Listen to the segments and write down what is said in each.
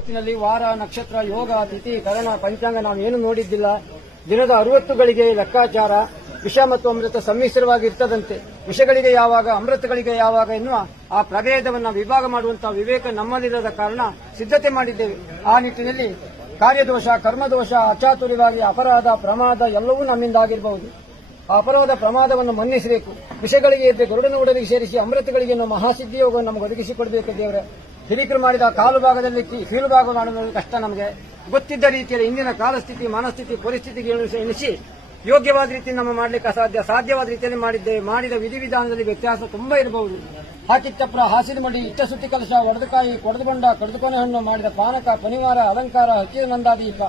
ಹೊತ್ತಿನಲ್ಲಿ ವಾರ, ನಕ್ಷತ್ರ, ಯೋಗ, ತಿಥಿ, ಕರಣ, ಪಂಚಾಂಗ ನಾವೇನು ನೋಡಿದ್ದಿಲ್ಲ. ದಿನದ 60 ಗಳಿಗೆ ಲೆಕ್ಕಾಚಾರ ವಿಷ ಮತ್ತು ಅಮೃತ ಸಮ್ಮಿಶ್ರವಾಗಿರ್ತದಂತೆ. ವಿಷಗಳಿಗೆ ಯಾವಾಗ, ಅಮೃತಗಳಿಗೆ ಯಾವಾಗ ಎನ್ನುವ ಆ ಪ್ರಭೇದವನ್ನು ವಿಭಾಗ ಮಾಡುವಂತಹ ವಿವೇಕ ನಮ್ಮಲ್ಲಿರದ ಕಾರಣ ಸಿದ್ಧತೆ ಮಾಡಿದ್ದೇವೆ. ಆ ನಿಟ್ಟಿನಲ್ಲಿ ಕಾರ್ಯದೋಷ, ಕರ್ಮದೋಷ, ಅಚಾತುರ್ಯವಾಗಿ ಅಪರಾಧ, ಪ್ರಮಾದ ಎಲ್ಲವೂ ನಮ್ಮಿಂದ ಆಗಿರಬಹುದು. ಆ ಅಪರಾಧ ಪ್ರಮಾದವನ್ನು ಮನ್ನಿಸಬೇಕು. ವಿಷಗಳಿಗೆ ಎದ್ದು ಗರುಡನ ಉಡಲಿಗೆ ಸೇರಿಸಿ ಅಮೃತಗಳಿಗೆ ಮಹಾಸಿದ್ಧಿ ಯೋಗವನ್ನು ನಮಗೆ ಒದಗಿಸಿಕೊಡಬೇಕು ದೇವರೇ. ಹಿರಿಕರು ಮಾಡಿದ ಕಾಲು ಭಾಗದಲ್ಲಿ ಕೀಳು ಭಾಗ ಮಾಡುವುದು ಕಷ್ಟ. ನಮಗೆ ಗೊತ್ತಿದ್ದ ರೀತಿಯಲ್ಲಿ ಇಂದಿನ ಕಾಲಸ್ಥಿತಿ, ಮನಸ್ಥಿತಿ, ಪರಿಸ್ಥಿತಿಗೆ ಎಣಿಸಿ ಯೋಗ್ಯವಾದ ರೀತಿ ನಮ್ಮ ಮಾಡಲಿಕ್ಕೆ ಅಸಾಧ್ಯ, ಸಾಧ್ಯವಾದ ರೀತಿಯಲ್ಲಿ ಮಾಡಿದ್ದೇವೆ. ಮಾಡಿದ ವಿಧಿವಿಧಾನದಲ್ಲಿ ವ್ಯತ್ಯಾಸ ತುಂಬಾ ಇರಬಹುದು. ಹಾಕಿದ ಚಪ್ರ, ಹಾಸಿದ ಮಡಿ, ಇಟ್ಟ ಸುತ್ತಿ ಕಲಶ, ಒಡೆದಕಾಯಿ, ಕೊಡದುಬಂಡ, ಕಡಿದುಕೊನೆ ಹಣ್ಣು, ಮಾಡಿದ ಪಾನಕ, ಪನಿವಾರ, ಅಲಂಕಾರ, ಹಚ್ಚಿದ ನಂದಾದೀಪ,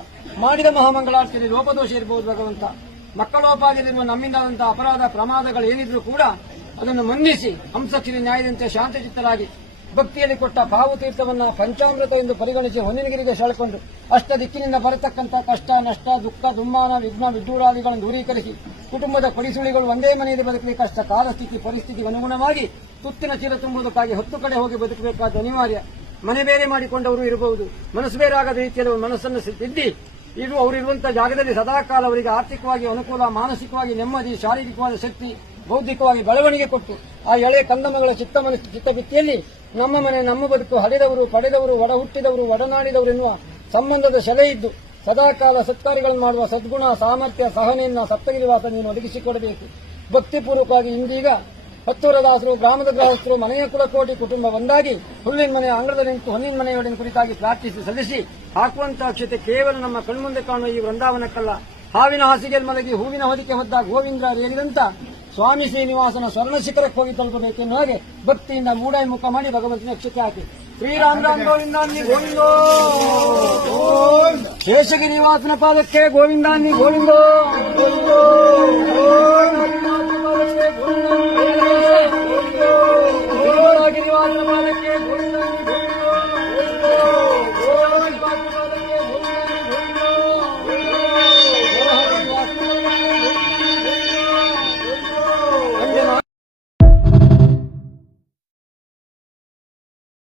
ಮಾಡಿದ ಮಹಾಮಂಗಳಾರ್ಚನೆ ಲೋಪದೋಷ ಇರಬಹುದು. ಭಗವಂತ ಮಕ್ಕಳೋಪಾದಿಯಲ್ಲಿರುವ ನಮ್ಮಿಂದಾದಂತಹ ಅಪರಾಧ ಪ್ರಮಾದಗಳೇನಿದ್ರೂ ಕೂಡ ಅದನ್ನು ಮನ್ನಿಸಿ ಹಂಸಕ್ಷಿಣಿ ನ್ಯಾಯದಂತೆ ಶಾಂತಚಿತ್ತರಾಗಿ ಭಕ್ತಿಯಲ್ಲಿ ಕೊಟ್ಟ ಪಾವುತೀರ್ಥವನ್ನು ಪಂಚಾಮೃತ ಎಂದು ಪರಿಗಣಿಸಿ ಹೊನ್ನಿನಗಿರಿಗೆ ಸೆಳೆಕೊಂಡು ಅಷ್ಟ ದಿಕ್ಕಿನಿಂದ ಬರತಕ್ಕಂಥ ಕಷ್ಟ, ನಷ್ಟ, ದುಃಖ, ದುಮ್ಮಾನ, ವಿಘ್ನ, ವಿಡ್ಡೂರಾದಿಗಳನ್ನು ದೂರೀಕರಿಸಿ ಕುಟುಂಬದ ಪಡಿಸುಳಿಗಳು ಒಂದೇ ಮನೆಯಲ್ಲಿ ಬದುಕಲಿಕ್ಕೆ ಕಷ್ಟ ಕಾಲಸ್ಥಿತಿ ಪರಿಸ್ಥಿತಿಗೆ ಅನುಗುಣವಾಗಿ ತುತ್ತಿನ ಚೀಲ ತುಂಬುವುದಕ್ಕಾಗಿ 10 ಕಡೆ ಹೋಗಿ ಬದುಕಬೇಕಾದ ಅನಿವಾರ್ಯ. ಮನೆ ಬೇರೆ ಮಾಡಿಕೊಂಡವರು ಇರಬಹುದು. ಮನಸ್ಸು ಬೇರಾಗದ ರೀತಿಯಲ್ಲಿ ಮನಸ್ಸನ್ನು ತಿದ್ದಿ ಅವರಿರುವಂತಹ ಜಾಗದಲ್ಲಿ ಸದಾಕಾಲ ಅವರಿಗೆ ಆರ್ಥಿಕವಾಗಿ ಅನುಕೂಲ, ಮಾನಸಿಕವಾಗಿ ನೆಮ್ಮದಿ, ಶಾರೀರಿಕವಾದ ಶಕ್ತಿ, ಬೌದ್ಧಿಕವಾಗಿ ಬೆಳವಣಿಗೆ ಕೊಟ್ಟು ಆ ಎಳೆ ಕಂದಮಗಳ ಚಿತ್ತಬಿತ್ತಿಯಲ್ಲಿ ನಮ್ಮ ಮನೆ, ನಮ್ಮ ಬದುಕು, ಹಡೆದವರು, ಪಡೆದವರು, ಒಡ ಹುಟ್ಟಿದವರು, ಒಡನಾಡಿದವರು ಎನ್ನುವ ಸಂಬಂಧದ ಸೆಲೆ ಇದ್ದು ಸದಾಕಾಲ ಸತ್ಕಾರ್ಯಗಳನ್ನು ಮಾಡುವ ಸದ್ಗುಣ, ಸಾಮರ್ಥ್ಯ, ಸಹನೆಯನ್ನು ಸಪ್ತಗಿರಿವಾಸ ನೀನು ಒದಗಿಸಿಕೊಡಬೇಕು. ಭಕ್ತಿಪೂರ್ವಕವಾಗಿ ಇಂದೀಗ ಹತ್ತೂರದಾಸರು, ಗ್ರಾಮದ ಗೃಹಸ್ಥರು, ಮನೆಯ ಕುಲಕೋಟಿ ಕುಟುಂಬ ಒಂದಾಗಿ ಹುಲ್ಲಿನ ಮನೆ ಅಂಗಳದಲ್ಲಿ ನಿಂತು ಹೊನ್ನಿನ ಮನೆಯೊಡನೆ ಕುರಿತಾಗಿ ಪ್ರಾರ್ಥಿಸಿ ಸಲ್ಲಿಸಿ ಹಾಕುವಂತಹ ಅಕ್ಷತೆ ಕೇವಲ ನಮ್ಮ ಕಣ್ಮುಂದೆ ಕಾಣುವ ಈ ವೃಂದಾವನಕ್ಕಲ್ಲ, ಹಾವಿನ ಹಾಸಿಗೆಯಲ್ಲಿ ಮಲಗಿ ಹೂವಿನ ಹೊದಿಕೆ ಹೊದ್ದ ಗೋವಿಂದ್ರ ಏರಿದಂತ ಸ್ವಾಮಿ ಶ್ರೀನಿವಾಸನ ಸ್ವರ್ಣ ಶಿಖರಕ್ಕೆ ಹೋಗಿ ತಲುಪಬೇಕೆನ್ನುವ ಹಾಗೆ ಭಕ್ತಿಯಿಂದ ಮೂಡಾಯಿ ಮುಖ ಮಾಡಿ ಭಗವಂತನ ಅಕ್ಷತೆ ಹಾಕಿ ಶ್ರೀರಾಮ್ ರಾಮ್ ಗೋವಿಂದಾನ್ನಿ ಗೋವಿಂದೋ, ಶೇಷಗಿರಿವಾಸನ ಪಾದಕ್ಕೆ ಗೋವಿಂದಾನ್ನಿ ಗೋವಿಂದೋ.